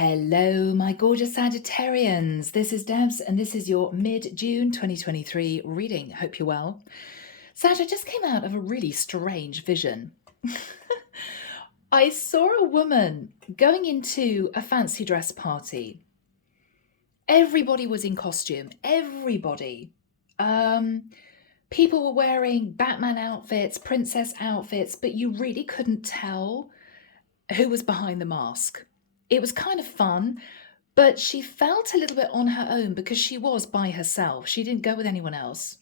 Hello, my gorgeous Sagittarians. This is Debs, and this is your mid-June 2023 reading. Hope you're well. Sag, I just came out of a really strange vision. I saw a woman going into a fancy dress party. Everybody was in costume. Everybody. People were wearing Batman outfits, princess outfits, but you really couldn't tell who was behind the mask. It was kind of fun, but she felt a little bit on her own because she was by herself. She didn't go with anyone else.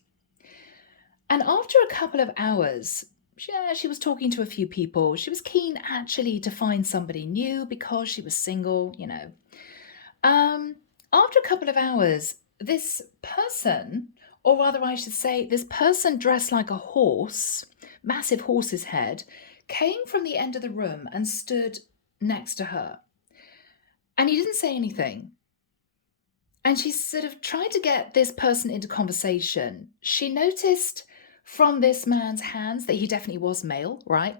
And after a couple of hours, she was talking to a few people. She was keen actually to find somebody new because she was single, you know. After a couple of hours, this person, or rather I should say, this person dressed like a horse, massive horse's head, came from the end of the room and stood next to her. And he didn't say anything. And she sort of tried to get this person into conversation. She noticed from this man's hands that he definitely was male, right?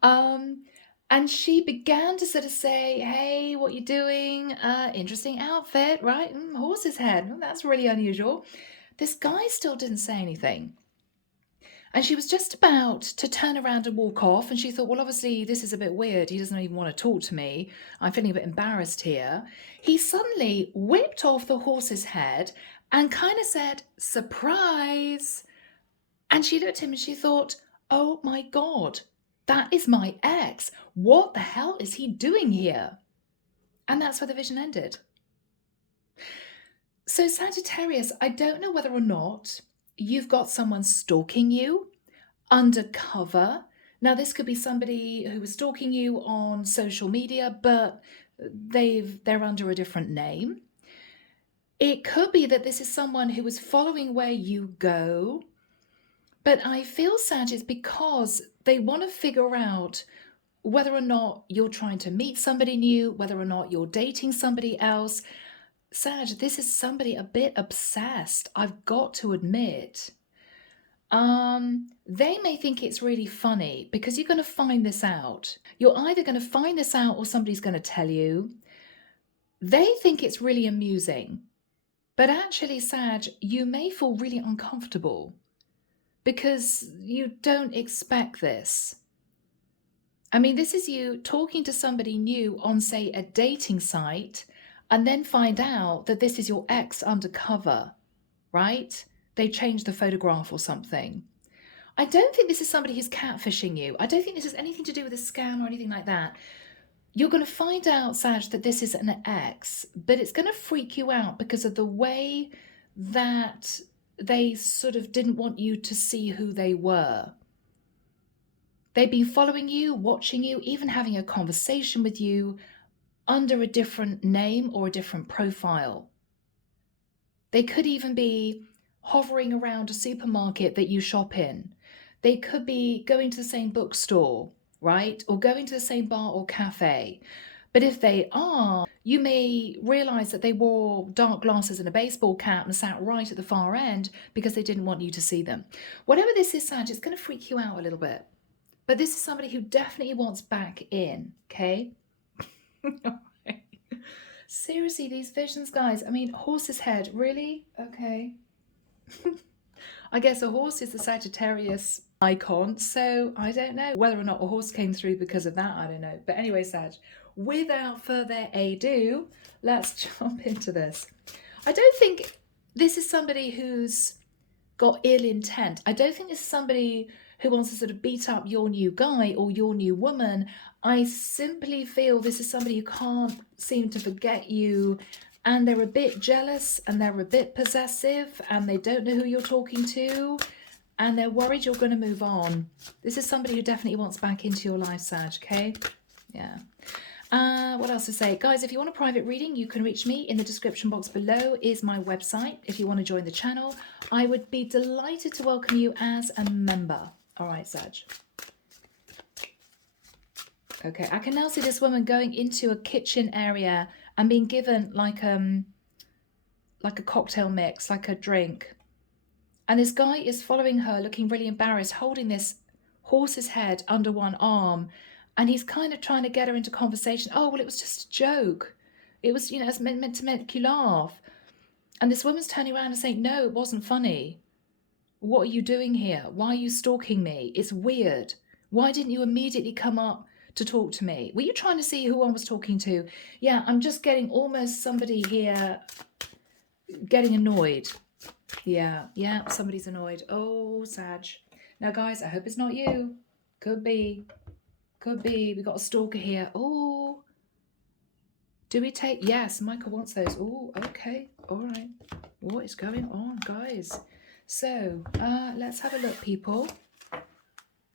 And she began to sort of say, hey, what you doing? Interesting outfit, right? Horse's head. That's really unusual. This guy still didn't say anything. And she was just about to turn around and walk off. And she thought, well, obviously, this is a bit weird. He doesn't even want to talk to me. I'm feeling a bit embarrassed here. He suddenly whipped off the horse's head and kind of said, surprise. And she looked at him and she thought, oh, my God, that is my ex. What the hell is he doing here? And that's where the vision ended. So Sagittarius, I don't know whether or not you've got someone stalking you undercover. Now, this could be somebody who was stalking you on social media, but they're under a different name. It could be that this is someone who is following where you go. But I feel, Sag, it's because they want to figure out whether or not you're trying to meet somebody new, whether or not you're dating somebody else. Sag, this is somebody a bit obsessed, I've got to admit. They may think it's really funny because you're going to find this out. You're either going to find this out or somebody's going to tell you. They think it's really amusing. But actually, Sag, you may feel really uncomfortable because you don't expect this. I mean, this is you talking to somebody new on, say, a dating site, and then find out that this is your ex undercover, right? They changed the photograph or something. I don't think this is somebody who's catfishing you. I don't think this has anything to do with a scam or anything like that. You're going to find out, Sag, that this is an ex, but it's going to freak you out because of the way that they sort of didn't want you to see who they were. They've been following you, watching you, even having a conversation with you under a different name or a different profile. They could even be hovering around a supermarket that you shop in. They could be going to the same bookstore, right? Or going to the same bar or cafe. But if they are, you may realize that they wore dark glasses and a baseball cap and sat right at the far end because they didn't want you to see them. Whatever this is, Sag, it's going to freak you out a little bit. But this is somebody who definitely wants back in, okay? Seriously, these visions, guys. I mean, horse's head, really? Okay. I guess a horse is the Sagittarius icon, so I don't know whether or not a horse came through because of that. I don't know. But anyway, Sag, without further ado, let's jump into this. I don't think this is somebody who's got ill intent. I don't think this is somebody who wants to sort of beat up your new guy or your new woman. I simply feel this is somebody who can't seem to forget you, and they're a bit jealous and they're a bit possessive and they don't know who you're talking to and they're worried you're going to move on. This is somebody who definitely wants back into your life, Sag, okay? Yeah. What else to say? Guys, if you want a private reading, you can reach me. In the description box below is my website. If you want to join the channel, I would be delighted to welcome you as a member. All right, Sag. Okay, I can now see this woman going into a kitchen area and being given like a cocktail mix, like a drink. And this guy is following her, looking really embarrassed, holding this horse's head under one arm And he's kind of trying to get her into conversation. Oh, well, it was just a joke. It was, you know, it's meant to make you laugh. And this woman's turning around and saying, no, it wasn't funny. What are you doing here? Why are you stalking me? It's weird. Why didn't you immediately come up to talk to me? Were you trying to see who I was talking to? Yeah, I'm just getting almost somebody here getting annoyed. Yeah, somebody's annoyed. Oh, Sag. Now, guys, I hope it's not you. Could be. Could be. We got a stalker here. Oh. Do we take? Yes, Michael wants those. Oh, okay. All right. What is going on, guys? So, let's have a look, people.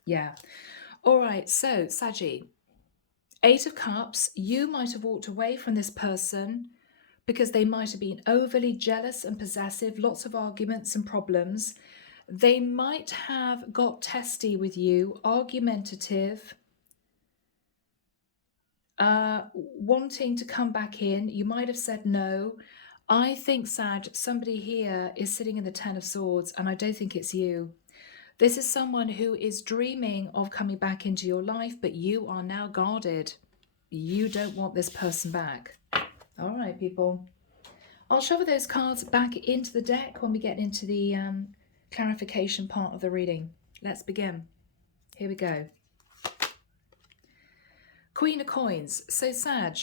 Yeah. All right. So, Saggy, 8 of Cups. You might have walked away from this person because they might have been overly jealous and possessive, lots of arguments and problems. They might have got testy with you, argumentative, wanting to come back in. You might have said no. I think, Sag, somebody here is sitting in the 10 of Swords, and I don't think it's you. This is someone who is dreaming of coming back into your life, but you are now guarded. You don't want this person back. All right, people. I'll shuffle those cards back into the deck when we get into the clarification part of the reading. Let's begin. Here we go. Queen of Coins. So, Sag,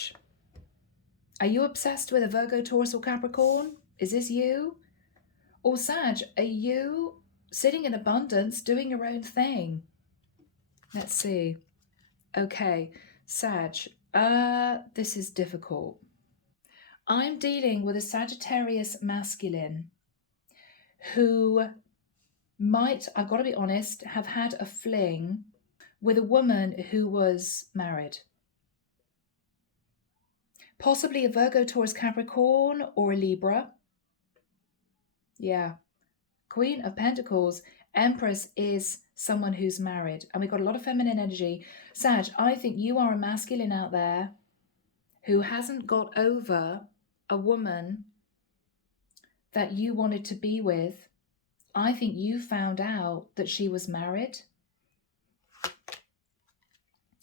are you obsessed with a Virgo, Taurus, or Capricorn? Is this you? Or Sag, are you sitting in abundance, doing your own thing? Let's see. Okay, Sag, this is difficult. I'm dealing with a Sagittarius masculine who might, I've got to be honest, have had a fling with a woman who was married. Possibly a Virgo, Taurus, Capricorn, or a Libra. Yeah. Queen of Pentacles, Empress is someone who's married. And we've got a lot of feminine energy. Sag, I think you are a masculine out there who hasn't got over a woman that you wanted to be with. I think you found out that she was married.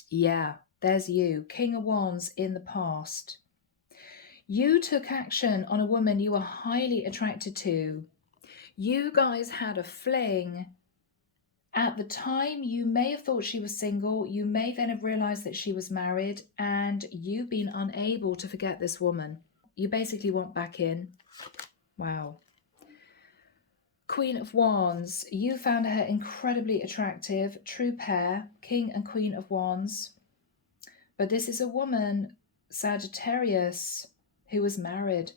Yeah, there's you. King of Wands in the past. You took action on a woman you were highly attracted to. You guys had a fling. At the time, you may have thought she was single. You may then have realized that she was married, and you've been unable to forget this woman. You basically want back in. Wow. Queen of Wands. You found her incredibly attractive. True pair. King and Queen of Wands. But this is a woman, Sagittarius, who was married.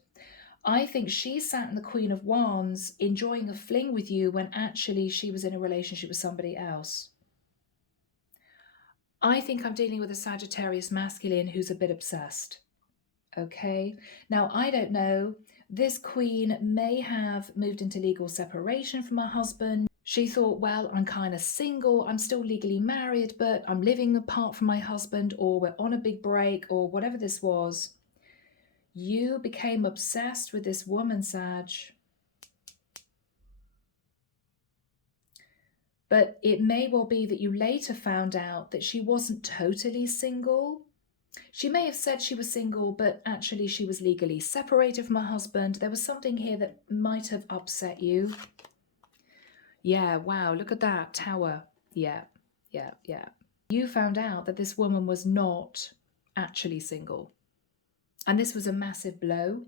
I think she sat in the Queen of Wands enjoying a fling with you when actually she was in a relationship with somebody else. I think I'm dealing with a Sagittarius masculine who's a bit obsessed. Okay. Now, I don't know. This queen may have moved into legal separation from her husband. She thought, well, I'm kind of single. I'm still legally married, but I'm living apart from my husband, or we're on a big break, or whatever this was. You became obsessed with this woman, Sag. But it may well be that you later found out that she wasn't totally single. She may have said she was single, but actually she was legally separated from her husband. There was something here that might have upset you. Yeah, wow, look at that, Tower. Yeah. You found out that this woman was not actually single. And this was a massive blow.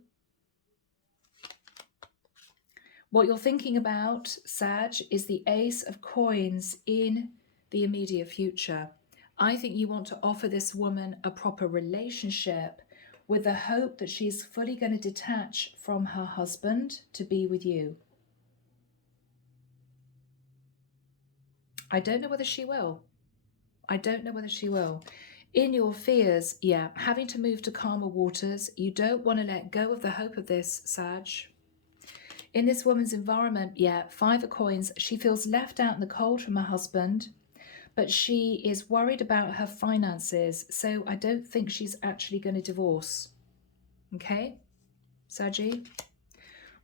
What you're thinking about, Sag, is the Ace of Coins in the immediate future. I think you want to offer this woman a proper relationship with the hope that she's fully going to detach from her husband to be with you. I don't know whether she will. In your fears, yeah, having to move to calmer waters, you don't want to let go of the hope of this, Sag. In this woman's environment, yeah, 5 of Coins, she feels left out in the cold from her husband, but she is worried about her finances, so I don't think she's actually going to divorce. Okay, Saggy?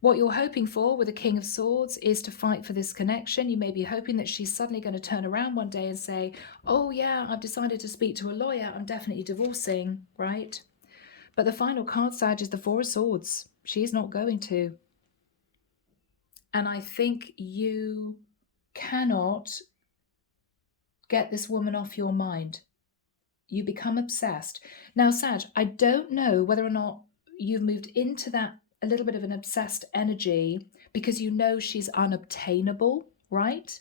What you're hoping for with the King of Swords is to fight for this connection. You may be hoping that she's suddenly going to turn around one day and say, oh yeah, I've decided to speak to a lawyer. I'm definitely divorcing, right? But the final card, Sag, is the Four of Swords. She's not going to. And I think you cannot get this woman off your mind. You become obsessed. Now, Sag, I don't know whether or not you've moved into that a little bit of an obsessed energy because you know she's unobtainable, right?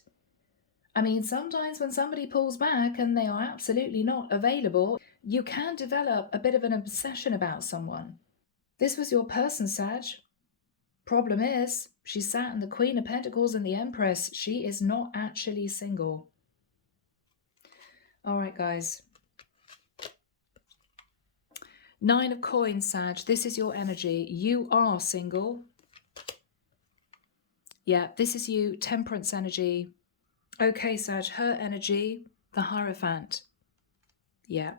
I mean, sometimes when somebody pulls back and they are absolutely not available, you can develop a bit of an obsession about someone. This was your person, Sag. Problem is, she sat in the Queen of Pentacles and the Empress. She is not actually single. All right, guys. Nine of Coins, Sag. This is your energy. You are single. Yeah, this is you. Temperance energy. Okay, Sag. Her energy. The Hierophant. Yeah.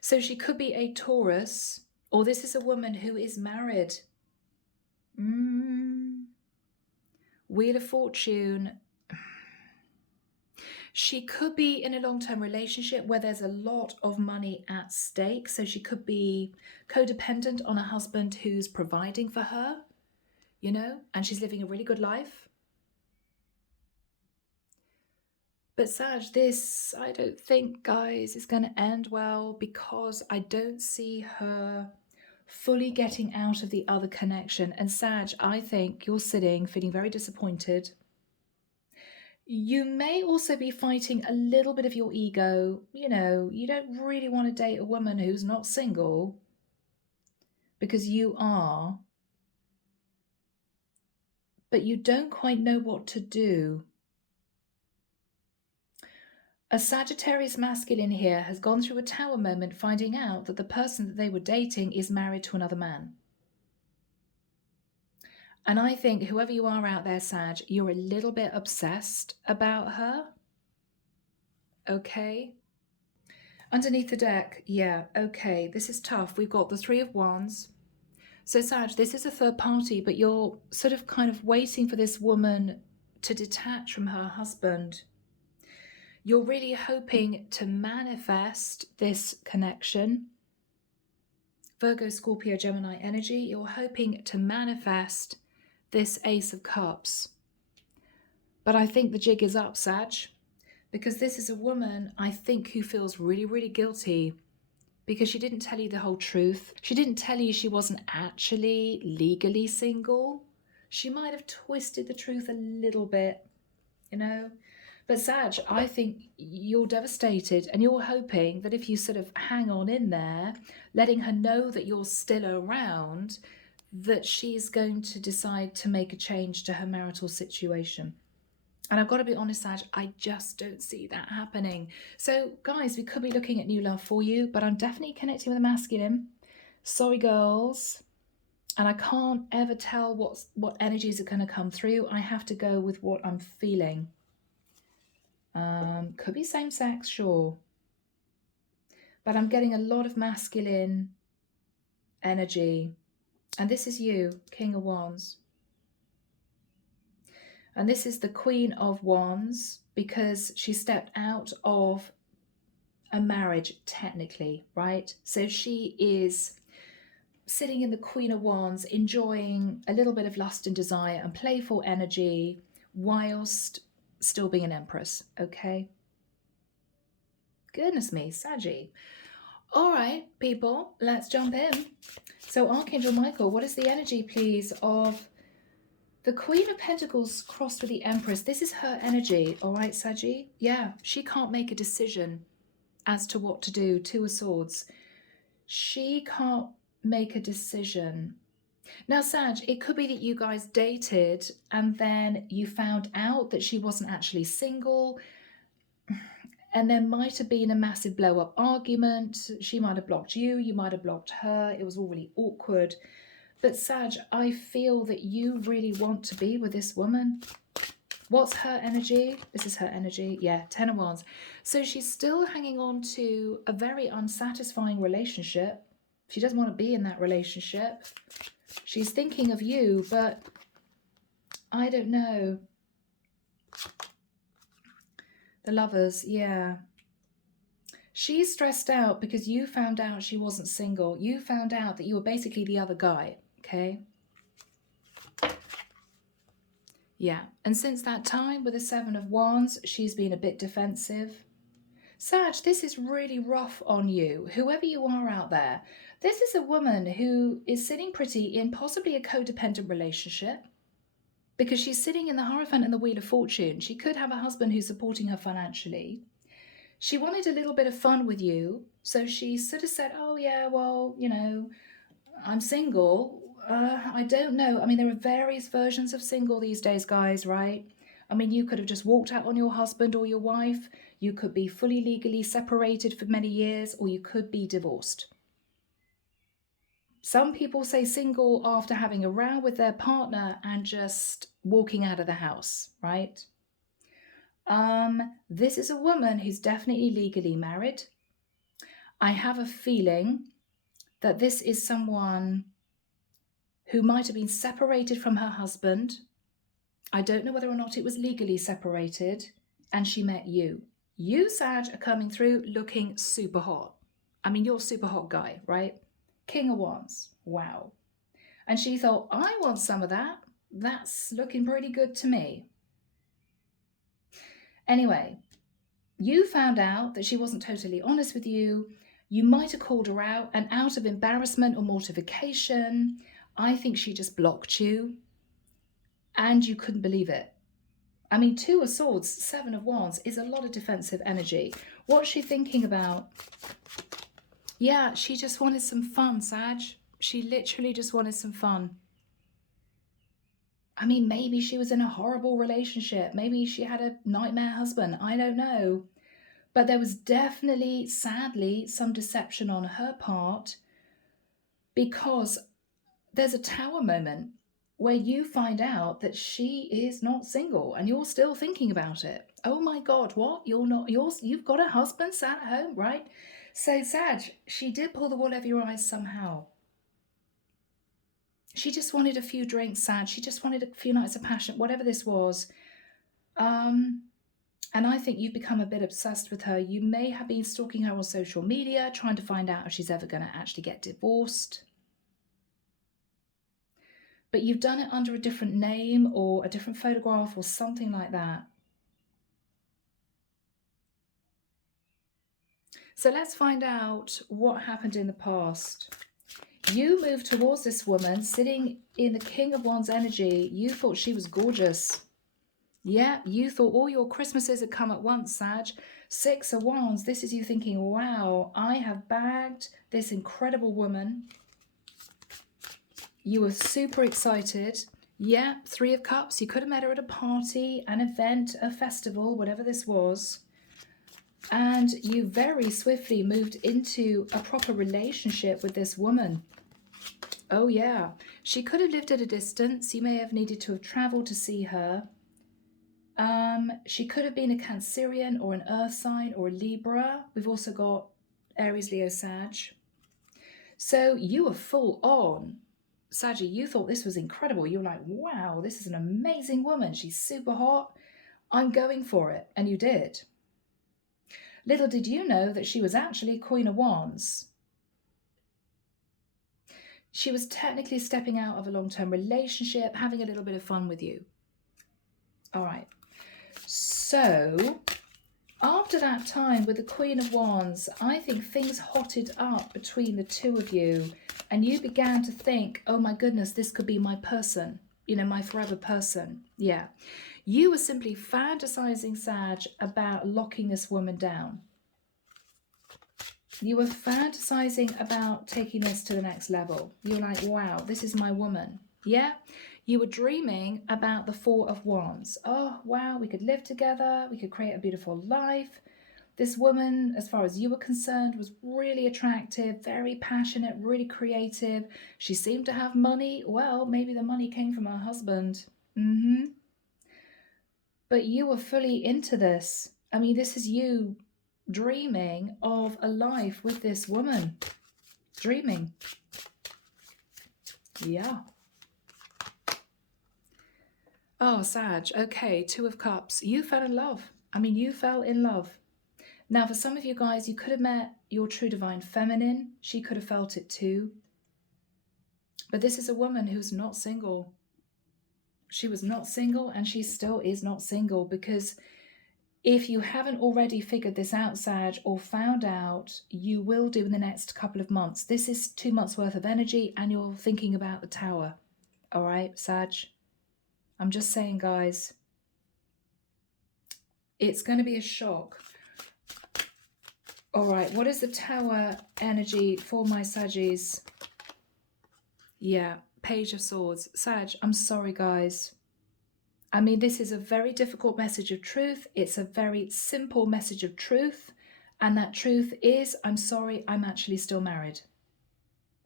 So she could be a Taurus, or this is a woman who is married. Wheel of Fortune. She could be in a long-term relationship where there's a lot of money at stake. So she could be codependent on a husband who's providing for her, you know, and she's living a really good life. But Sag, this, I don't think, guys, is going to end well because I don't see her fully getting out of the other connection. And Sag, I think you're sitting feeling very disappointed. You may also be fighting a little bit of your ego. You know, you don't really want to date a woman who's not single because you are, but you don't quite know what to do. A Sagittarius masculine here has gone through a tower moment, finding out that the person that they were dating is married to another man. And I think whoever you are out there, Sag, you're a little bit obsessed about her. Okay. Underneath the deck, yeah, okay, this is tough. We've got the Three of Wands. So Sag, this is a third party, but you're sort of kind of waiting for this woman to detach from her husband. You're really hoping to manifest this connection. Virgo, Scorpio, Gemini energy. You're hoping to manifest this Ace of Cups. But I think the jig is up, Sag, because this is a woman, I think, who feels really, really guilty because she didn't tell you the whole truth. She didn't tell you she wasn't actually legally single. She might have twisted the truth a little bit, you know. But Sag, I think you're devastated and you're hoping that if you sort of hang on in there, letting her know that you're still around, that she's going to decide to make a change to her marital situation. And I've got to be honest, Sag, I just don't see that happening. So guys, we could be looking at new love for you, but I'm definitely connecting with a masculine. Sorry, girls. And I can't ever tell what energies are going to come through. I have to go with what I'm feeling. Could be same sex, sure. But I'm getting a lot of masculine energy. And this is you, King of Wands. And this is the Queen of Wands because she stepped out of a marriage technically, right? So she is sitting in the Queen of Wands, enjoying a little bit of lust and desire and playful energy whilst still being an Empress, okay? Goodness me, Saggy. All right, people, let's jump in. So Archangel Michael, what is the energy, please, of the Queen of Pentacles crossed with the Empress? This is her energy, all right, Saggy? Yeah, she can't make a decision as to what to do. Two of Swords. She can't make a decision. Now, Sag, it could be that you guys dated and then you found out that she wasn't actually single, and there might have been a massive blow-up argument. She might have blocked you, you might have blocked her. It was all really awkward. But Sag, I feel that you really want to be with this woman. What's her energy? This is her energy. Yeah, Ten of Wands. So she's still hanging on to a very unsatisfying relationship. She doesn't want to be in that relationship. She's thinking of you, but I don't know. The Lovers, yeah. She's stressed out because you found out she wasn't single. You found out that you were basically the other guy, okay? Yeah, and since that time with the Seven of Wands, she's been a bit defensive. Sag, this is really rough on you, whoever you are out there. This is a woman who is sitting pretty in possibly a codependent relationship because she's sitting in the Hierophant and the Wheel of Fortune. She could have a husband who's supporting her financially. She wanted a little bit of fun with you, so she sort of said, oh yeah, well, you know, I'm single. I don't know. I mean, there are various versions of single these days, guys, right? I mean, you could have just walked out on your husband or your wife. You could be fully legally separated for many years, or you could be divorced. Some people say single after having a row with their partner and just walking out of the house, right? This is a woman who's definitely legally married. I have a feeling that this is someone who might have been separated from her husband. I don't know whether or not it was legally separated, and she met you. You, Sag, are coming through looking super hot. I mean, you're a super hot guy, right? King of Wands. Wow. And she thought, I want some of that. That's looking pretty good to me. Anyway, you found out that she wasn't totally honest with you. You might have called her out, and out of embarrassment or mortification, I think she just blocked you, and you couldn't believe it. I mean, Two of Swords, Seven of Wands is a lot of defensive energy. What's she thinking about? Yeah, she just wanted some fun, Sag. She literally just wanted some fun. I mean, maybe she was in a horrible relationship. Maybe she had a nightmare husband. I don't know. But there was definitely, sadly, some deception on her part, because there's a Tower moment where you find out that she is not single and you're still thinking about it. Oh my God, what? You've got a husband sat at home, right? So Sag, she did pull the wool over your eyes somehow. She just wanted a few drinks, Sag. She just wanted a few nights of passion, whatever this was. And I think you've become a bit obsessed with her. You may have been stalking her on social media, trying to find out if she's ever going to actually get divorced. But you've done it under a different name or a different photograph or something like that. So let's find out what happened in the past. You moved towards this woman sitting in the King of Wands energy. You thought she was gorgeous. Yeah, you thought all your Christmases had come at once, Sag. Six of Wands, this is you thinking, wow, I have bagged this incredible woman. You were super excited. Yeah, Three of Cups, you could have met her at a party, an event, a festival, whatever this was. And you very swiftly moved into a proper relationship with this woman. Oh yeah, she could have lived at a distance. You may have needed to have traveled to see her. She could have been a Cancerian or an Earth sign or a Libra. We've also got Aries, Leo, Sag. So you were full on. Saggy, you thought this was incredible. You were like, wow, this is an amazing woman. She's super hot. I'm going for it. And you did. Little did you know that she was actually Queen of Wands. She was technically stepping out of a long-term relationship, having a little bit of fun with you. All right. So after that time with the Queen of Wands, I think things hotted up between the two of you, and you began to think, oh my goodness, this could be my person, you know, my forever person. Yeah. You were simply fantasizing, Sag, about locking this woman down. You were fantasizing about taking this to the next level. You were like, wow, this is my woman. Yeah. You were dreaming about the Four of Wands. Oh, wow, we could live together. We could create a beautiful life. This woman, as far as you were concerned, was really attractive, very passionate, really creative. She seemed to have money. Well, maybe the money came from her husband. But you were fully into this. I mean, this is you dreaming of a life with this woman. Dreaming. Yeah. Oh, Sag. Okay, Two of Cups. You fell in love. I mean, you fell in love. Now, for some of you guys, you could have met your true divine feminine. She could have felt it too. But this is a woman who's not single. She was not single, and she still is not single, because if you haven't already figured this out, Sag, or found out, you will do in the next couple of months. This is 2 months worth of energy, and you're thinking about the Tower. All right, Sag? I'm just saying, guys, it's going to be a shock. All right, what is the Tower energy for my Saggies? Yeah, Page of Swords. Sag, I'm sorry, guys. I mean, this is a very difficult message of truth. It's a very simple message of truth. And that truth is, I'm sorry, I'm actually still married.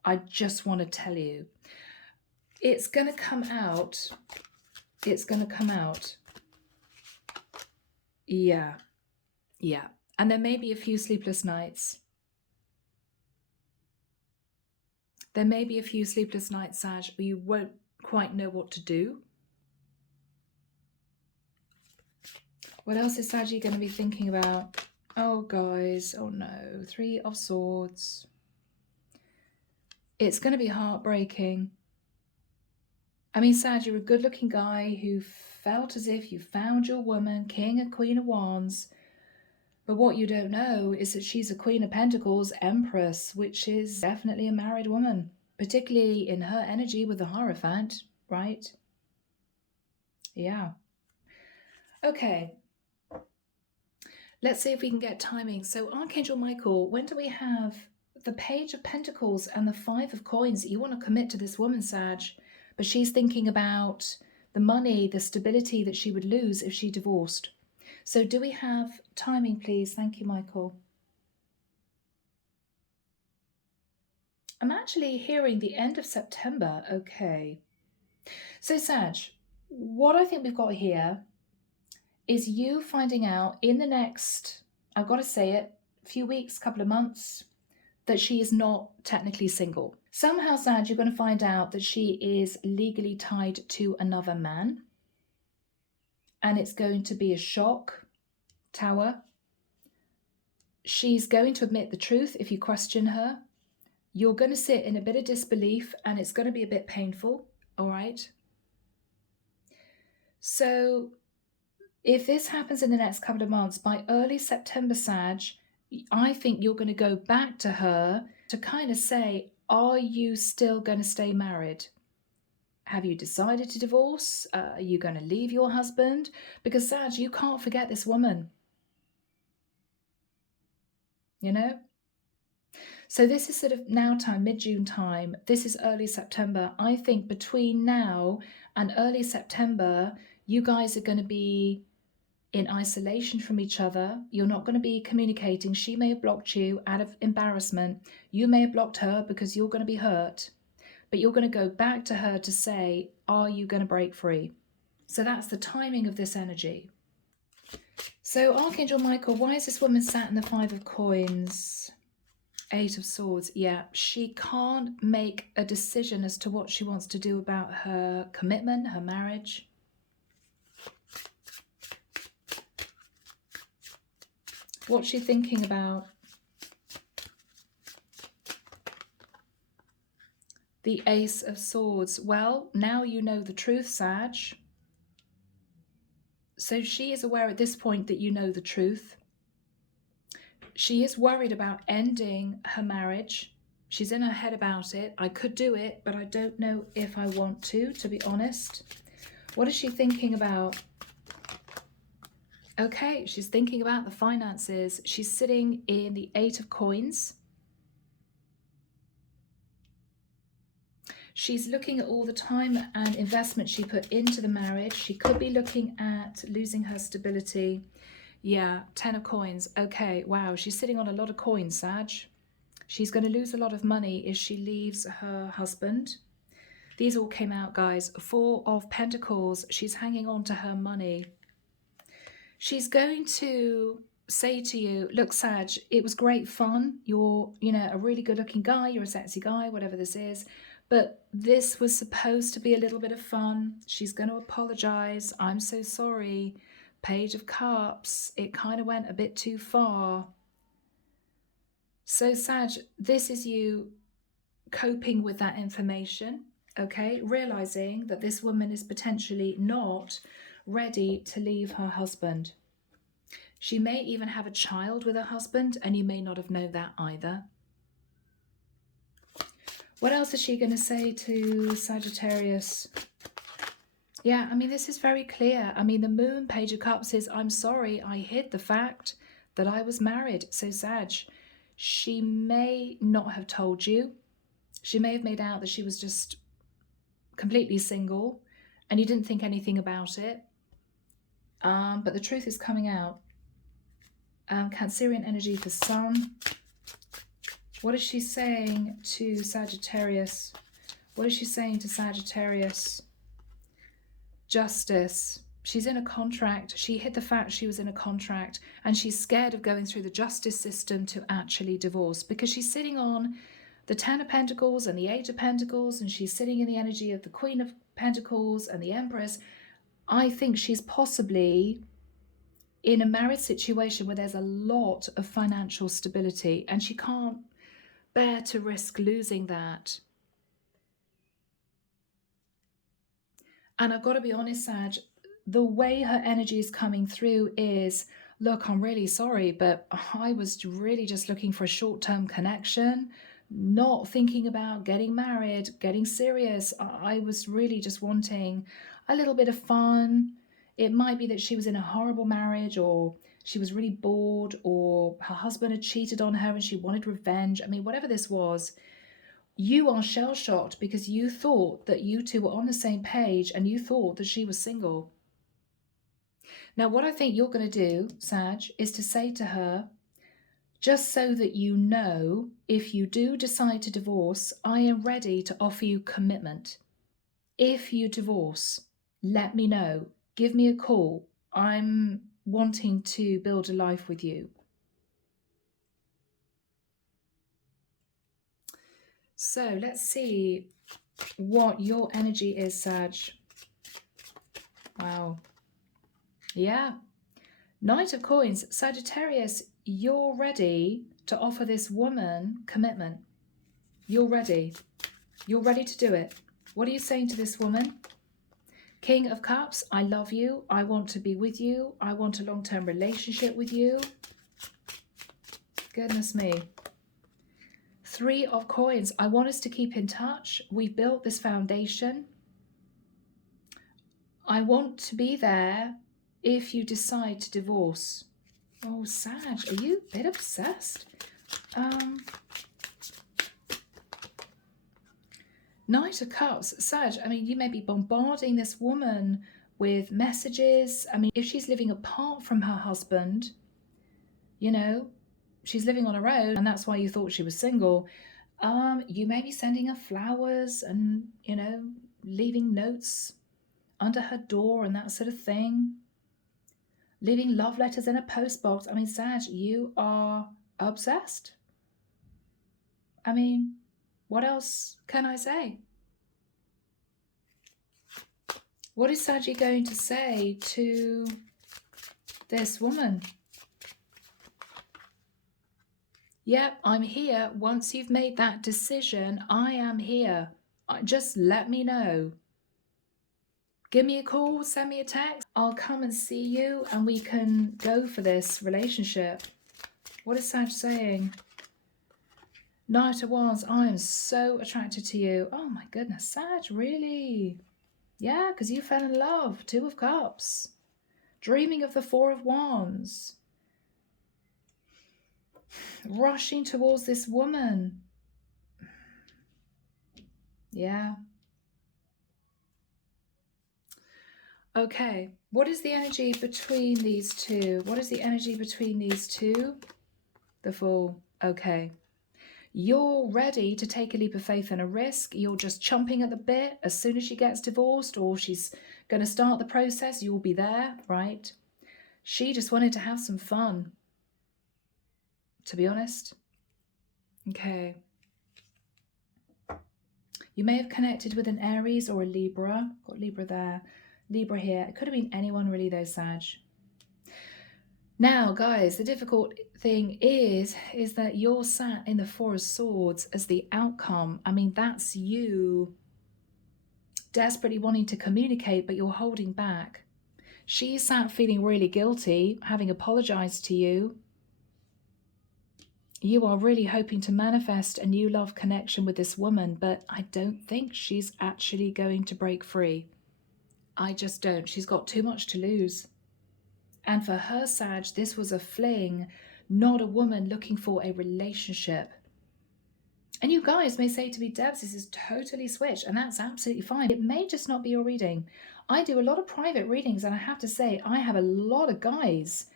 I just want to tell you. It's going to come out. It's going to come out. Yeah. Yeah. And there may be a few sleepless nights. There may be a few sleepless nights, Sag, where you won't quite know what to do. What else is Saggy going to be thinking about? Oh, guys. Oh, no. 3 of Swords. It's going to be heartbreaking. I mean, Sag, you're a good-looking guy who felt as if you found your woman, King and Queen of Wands. But what you don't know is that she's a Queen of Pentacles, Empress, which is definitely a married woman, particularly in her energy with the Hierophant, right? Yeah. Okay. Let's see if we can get timing. So Archangel Michael, when do we have the Page of Pentacles and the 5 of Coins? You want to commit to this woman, Sag, but she's thinking about the money, the stability that she would lose if she divorced. So do we have timing, please? Thank you, Michael. I'm actually hearing the end of September. Okay. So Sag, what I think we've got here is you finding out in the next, I've got to say it, few weeks, couple of months, that she is not technically single. Somehow, Sag, you're going to find out that she is legally tied to another man. And it's going to be a shock. Tower. She's going to admit the truth if you question her. You're going to sit in a bit of disbelief, and it's going to be a bit painful. All right. So if this happens in the next couple of months, by early September, Sag, I think you're going to go back to her to kind of say, are you still going to stay married? Have you decided to divorce? Are you going to leave your husband? Because Sag, you can't forget this woman. You know? So this is sort of now time, mid-June time. This is early September. I think between now and early September, you guys are going to be in isolation from each other. You're not going to be communicating. She may have blocked you out of embarrassment. You may have blocked her because you're going to be hurt. But you're going to go back to her to say, are you going to break free? So that's the timing of this energy. So Archangel Michael, why is this woman sat in the 5 of Coins? 8 of Swords. Yeah, she can't make a decision as to what she wants to do about her commitment, her marriage. What's she thinking about? The Ace of Swords. Well, now you know the truth, Sag. So she is aware at this point that you know the truth. She is worried about ending her marriage. She's in her head about it. I could do it, but I don't know if I want to be honest. What is she thinking about? Okay, she's thinking about the finances. She's sitting in the 8 of Coins. She's looking at all the time and investment she put into the marriage. She could be looking at losing her stability. Yeah, 10 of Coins. Okay, wow, she's sitting on a lot of coins, Sag. She's going to lose a lot of money if she leaves her husband. These all came out, guys. 4 of Pentacles. She's hanging on to her money. She's going to say to you, look, Sag, it was great fun. You're, a really good looking guy. You're a sexy guy, whatever this is. But this was supposed to be a little bit of fun. She's going to apologize. I'm so sorry. Page of Cups. It kind of went a bit too far. So, Sag, this is you coping with that information, okay? Realizing that this woman is potentially not ready to leave her husband. She may even have a child with her husband, and you may not have known that either. What else is she going to say to Sagittarius? Yeah, I mean, this is very clear. I mean, the Moon, Page of Cups says, I'm sorry, I hid the fact that I was married. So, Sag, she may not have told you. She may have made out that she was just completely single and you didn't think anything about it. But the truth is coming out. Cancerian energy for Sun. What is she saying to Sagittarius? What is she saying to Sagittarius? Justice. She's in a contract. She hid the fact she was in a contract, and she's scared of going through the justice system to actually divorce, because she's sitting on the Ten of Pentacles and the Eight of Pentacles, and she's sitting in the energy of the Queen of Pentacles and the Empress. I think she's possibly in a marriage situation where there's a lot of financial stability, and she can't bear to risk losing that. And I've got to be honest, Sag, the way her energy is coming through is, look, I'm really sorry, but I was really just looking for a short-term connection, not thinking about getting married, getting serious. I was really just wanting a little bit of fun. It might be that she was in a horrible marriage, or she was really bored, or her husband had cheated on her and she wanted revenge. I mean, whatever this was, you are shell-shocked because you thought that you two were on the same page and you thought that she was single. Now, what I think you're going to do, Sag, is to say to her, just so that you know, if you do decide to divorce, I am ready to offer you commitment. If you divorce, let me know. Give me a call. I'm wanting to build a life with you. So let's see what your energy is, Sag. Wow. Yeah. Knight of Coins. Sagittarius, you're ready to offer this woman commitment. You're ready. You're ready to do it. What are you saying to this woman? King of Cups, I love you. I want to be with you. I want a long-term relationship with you. Goodness me. Three of Coins, I want us to keep in touch. We've built this foundation. I want to be there if you decide to divorce. Oh, Sag, are you a bit obsessed? Knight of Cups, Sag, I mean, you may be bombarding this woman with messages. I mean, if she's living apart from her husband, you know, she's living on her own, and that's why you thought she was single. You may be sending her flowers and, you know, leaving notes under her door and that sort of thing. Leaving love letters in a postbox. I mean, Sag, you are obsessed. I mean, what else can I say? What is Saggy going to say to this woman? Yep, I'm here. Once you've made that decision, I am here. Just let me know. Give me a call, send me a text. I'll come and see you and we can go for this relationship. What is Sag saying? Knight of Wands, I am so attracted to you. Oh my goodness, Sag, really? Yeah, because you fell in love. Two of Cups. Dreaming of the Four of Wands. Rushing towards this woman. Yeah. Okay, what is the energy between these two? What is the energy between these two? The Fool. Okay. You're ready to take a leap of faith and a risk. You're just chomping at the bit. As soon as she gets divorced or she's going to start the process, you'll be there, right? She just wanted to have some fun, to be honest. Okay. You may have connected with an Aries or a Libra. Got Libra there, Libra here. It could have been anyone really though, Sag. Now, guys, the difficult thing is that you're sat in the Four of Swords as the outcome. I mean, that's you desperately wanting to communicate, but you're holding back. She's sat feeling really guilty, having apologized to you. You are really hoping to manifest a new love connection with this woman, but I don't think she's actually going to break free. I just don't. She's got too much to lose. And for her, Sag, this was a fling, not a woman looking for a relationship. And you guys may say to me, Debs, this is totally switched, and that's absolutely fine. It may just not be your reading. I do a lot of private readings, and I have to say, I have a lot of guys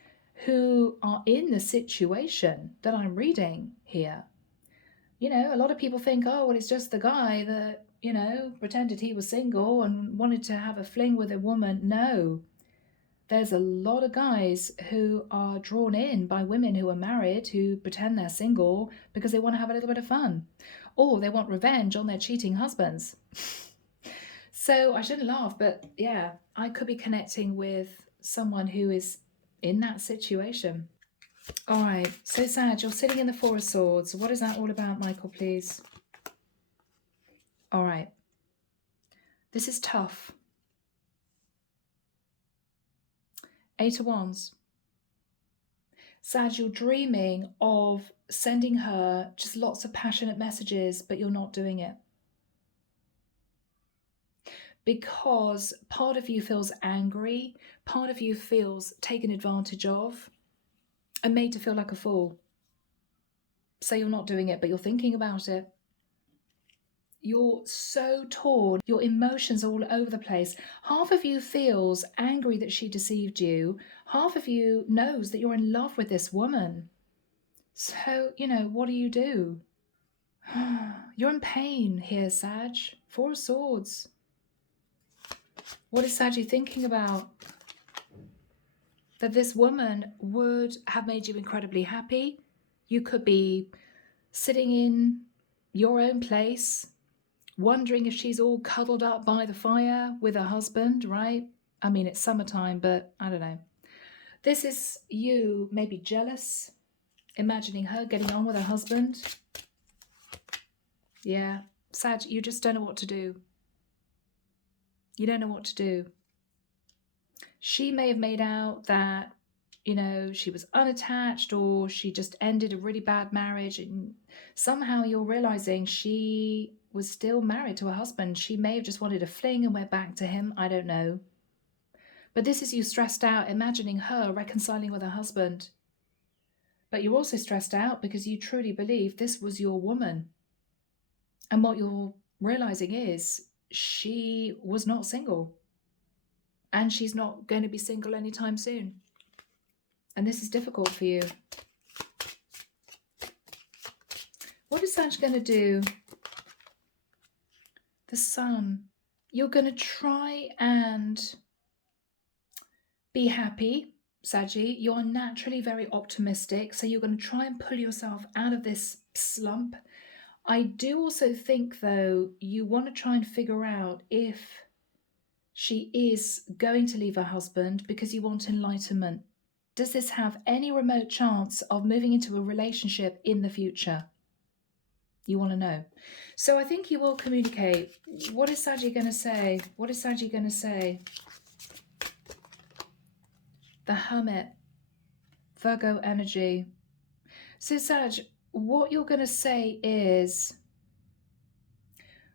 who are in the situation that I'm reading here. You know, a lot of people think, oh, well, it's just the guy that, you know, pretended he was single and wanted to have a fling with a woman. No. There's a lot of guys who are drawn in by women who are married, who pretend they're single because they want to have a little bit of fun, or they want revenge on their cheating husbands. So I shouldn't laugh, but yeah, I could be connecting with someone who is in that situation. All right, so Sag, you're sitting in the Four of Swords. What is that all about, Michael, please? All right, this is tough. Eight of Wands. Sag, you're dreaming of sending her just lots of passionate messages, but you're not doing it. Because part of you feels angry, part of you feels taken advantage of and made to feel like a fool. So you're not doing it, but you're thinking about it. You're so torn. Your emotions are all over the place. Half of you feels angry that she deceived you. Half of you knows that you're in love with this woman. So, you know, what do? You're in pain here, Sag. Four of Swords. What is Sag thinking about? That this woman would have made you incredibly happy. You could be sitting in your own place, wondering if she's all cuddled up by the fire with her husband, right? I mean, it's summertime, but I don't know. This is you maybe jealous, imagining her getting on with her husband. Yeah, Sag, you just don't know what to do. You don't know what to do. She may have made out that, you know, she was unattached, or she just ended a really bad marriage, and somehow you're realizing she was still married to her husband. She may have just wanted a fling and went back to him. I don't know. But this is you stressed out, imagining her reconciling with her husband. But you're also stressed out because you truly believe this was your woman. And what you're realizing is she was not single. And she's not going to be single anytime soon. And this is difficult for you. What is Sag going to do? The Sun. You're going to try and be happy, Saggy. You're naturally very optimistic, so you're going to try and pull yourself out of this slump. I do also think, though, you want to try and figure out if she is going to leave her husband because you want enlightenment. Does this have any remote chance of moving into a relationship in the future? You want to know. So I think you will communicate. What is Saggy going to say? What is Saggy going to say? The Hermit. Virgo energy. So Sag, what you're going to say is,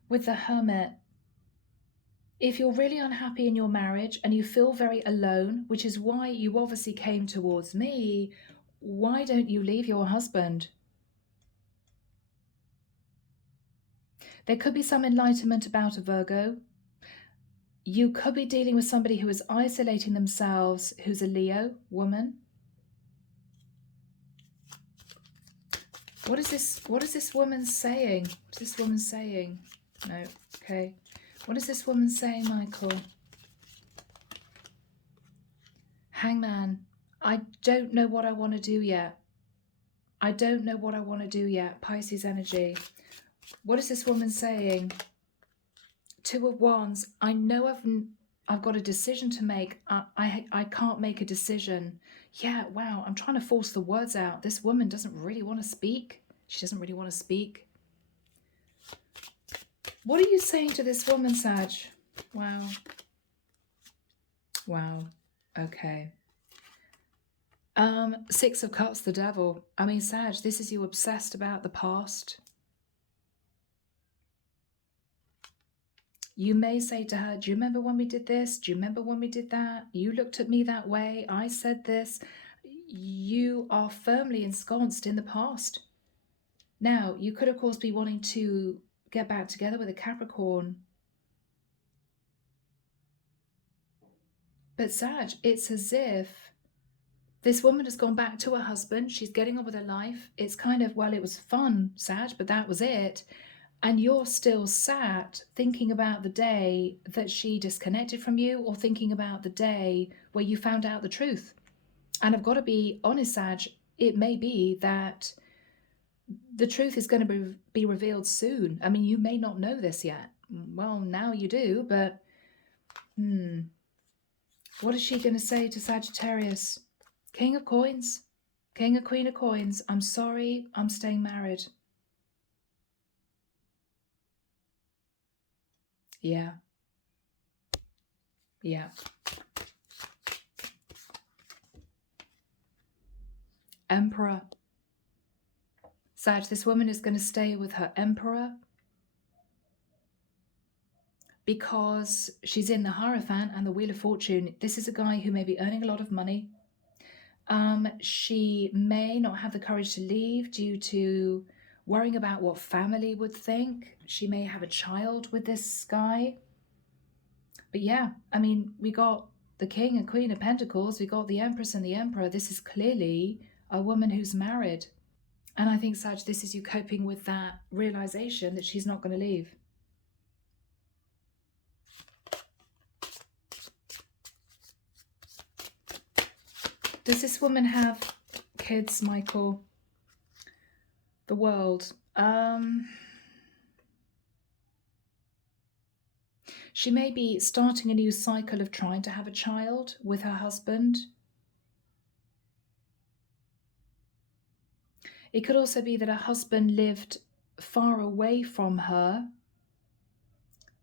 with the Hermit, if you're really unhappy in your marriage and you feel very alone, which is why you obviously came towards me, why don't you leave your husband? There could be some enlightenment about a Virgo. You could be dealing with somebody who is isolating themselves, who's a Leo woman. What is this woman saying? What's this woman saying? No, okay. What is this woman saying, Michael? Hangman. I don't know what I want to do yet. I don't know what I want to do yet. Pisces energy. What is this woman saying? Two of Wands. I know I've got a decision to make. I can't make a decision. Yeah, wow. I'm trying to force the words out. This woman doesn't really want to speak. She doesn't really want to speak. What are you saying to this woman, Sag? Wow. Wow. Okay. Six of Cups, the Devil. I mean, Sag, this is you obsessed about the past. You may say to her, do you remember when we did this? Do you remember when we did that? You looked at me that way. I said this. You are firmly ensconced in the past. Now, you could, of course, be wanting to get back together with a Capricorn. But Sag, it's as if this woman has gone back to her husband. She's getting on with her life. It's kind of, well, it was fun, Sag, but that was it. And you're still sat thinking about the day that she disconnected from you, or thinking about the day where you found out the truth. And I've got to be honest, Sag, it may be that the truth is going to be revealed soon. I mean, you may not know this yet. Well, now you do, but what is she going to say to Sagittarius? King of Coins, King or Queen of Coins. I'm sorry, I'm staying married. Yeah. Yeah. Emperor. Sag, this woman is going to stay with her Emperor because she's in the Hierophant and the Wheel of Fortune. This is a guy who may be earning a lot of money. She may not have the courage to leave due to worrying about what family would think. She may have a child with this guy. But yeah, I mean, we got the King and Queen of Pentacles. We got the Empress and the Emperor. This is clearly a woman who's married. And I think, Sag, this is you coping with that realization that she's not going to leave. Does this woman have kids, Michael? The World. She may be starting a new cycle of trying to have a child with her husband. It could also be that her husband lived far away from her.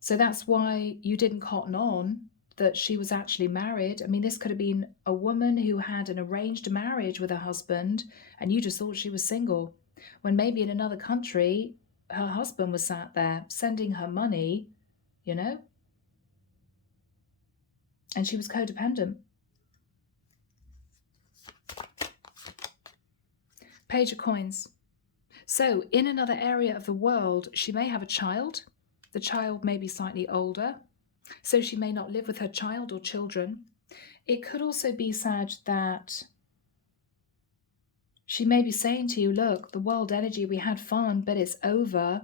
So that's why you didn't cotton on that she was actually married. I mean, this could have been a woman who had an arranged marriage with her husband and you just thought she was single, when maybe in another country her husband was sat there sending her money, you know, and she was codependent. Page of Coins. So in another area of the world, she may have a child. The child may be slightly older, so she may not live with her child or children. It could also be, Sag, that she may be saying to you, look, the world energy, we had fun, but it's over.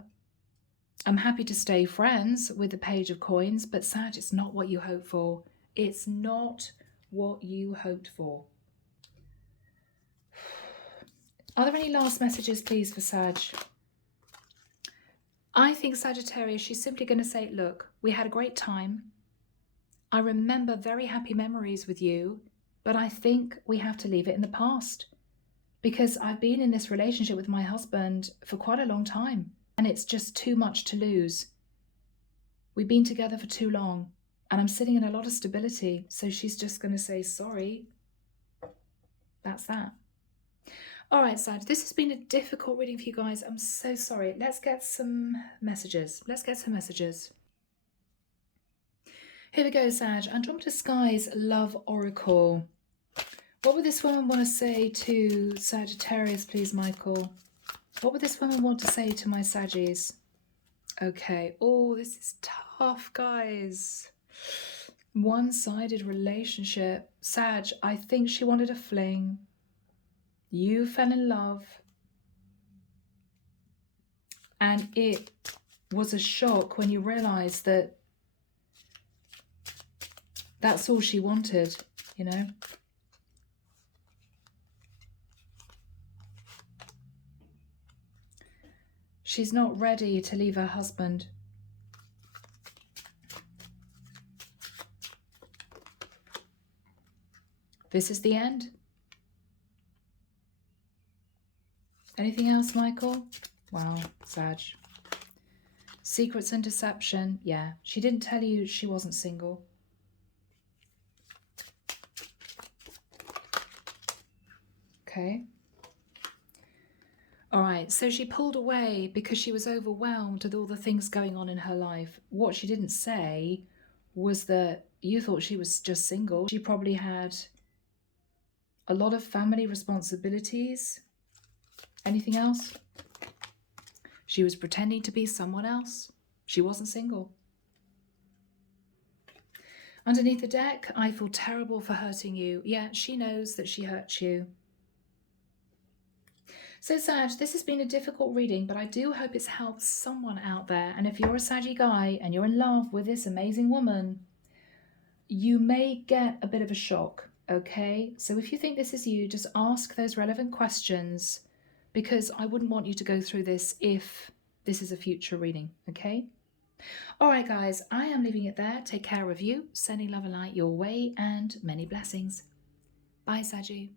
I'm happy to stay friends with the Page of Coins, but Sag, it's not what you hoped for. It's not what you hoped for. Are there any last messages, please, for Sag? I think Sagittarius, she's simply going to say, look, we had a great time. I remember very happy memories with you, but I think we have to leave it in the past because I've been in this relationship with my husband for quite a long time and it's just too much to lose. We've been together for too long and I'm sitting in a lot of stability. So she's just going to say, sorry. That's that. All right, Sag, this has been a difficult reading for you guys. I'm so sorry. Let's get some messages. Here we go, Sag. Andromeda Skies Love Oracle. What would this woman want to say to Sagittarius, please, Michael? What would this woman want to say to my Saggies? Okay. Oh, this is tough, guys. One-sided relationship. Sag, I think she wanted a fling. You fell in love. And it was a shock when you realized that that's all she wanted, you know? She's not ready to leave her husband. This is the end. Anything else, Michael? Wow, Sag. Secrets and deception. Yeah, she didn't tell you she wasn't single. Okay. All right, so she pulled away because she was overwhelmed with all the things going on in her life. What she didn't say was that you thought she was just single. She probably had a lot of family responsibilities. Anything else? She was pretending to be someone else. She wasn't single. Underneath the deck, I feel terrible for hurting you. Yeah, she knows that she hurt you. So Sag, this has been a difficult reading, but I do hope it's helped someone out there. And if you're a Saggy guy and you're in love with this amazing woman, you may get a bit of a shock, okay? So if you think this is you, just ask those relevant questions, because I wouldn't want you to go through this if this is a future reading, okay? All right, guys, I am leaving it there. Take care of you, sending love and light your way, and many blessings. Bye, Saggy.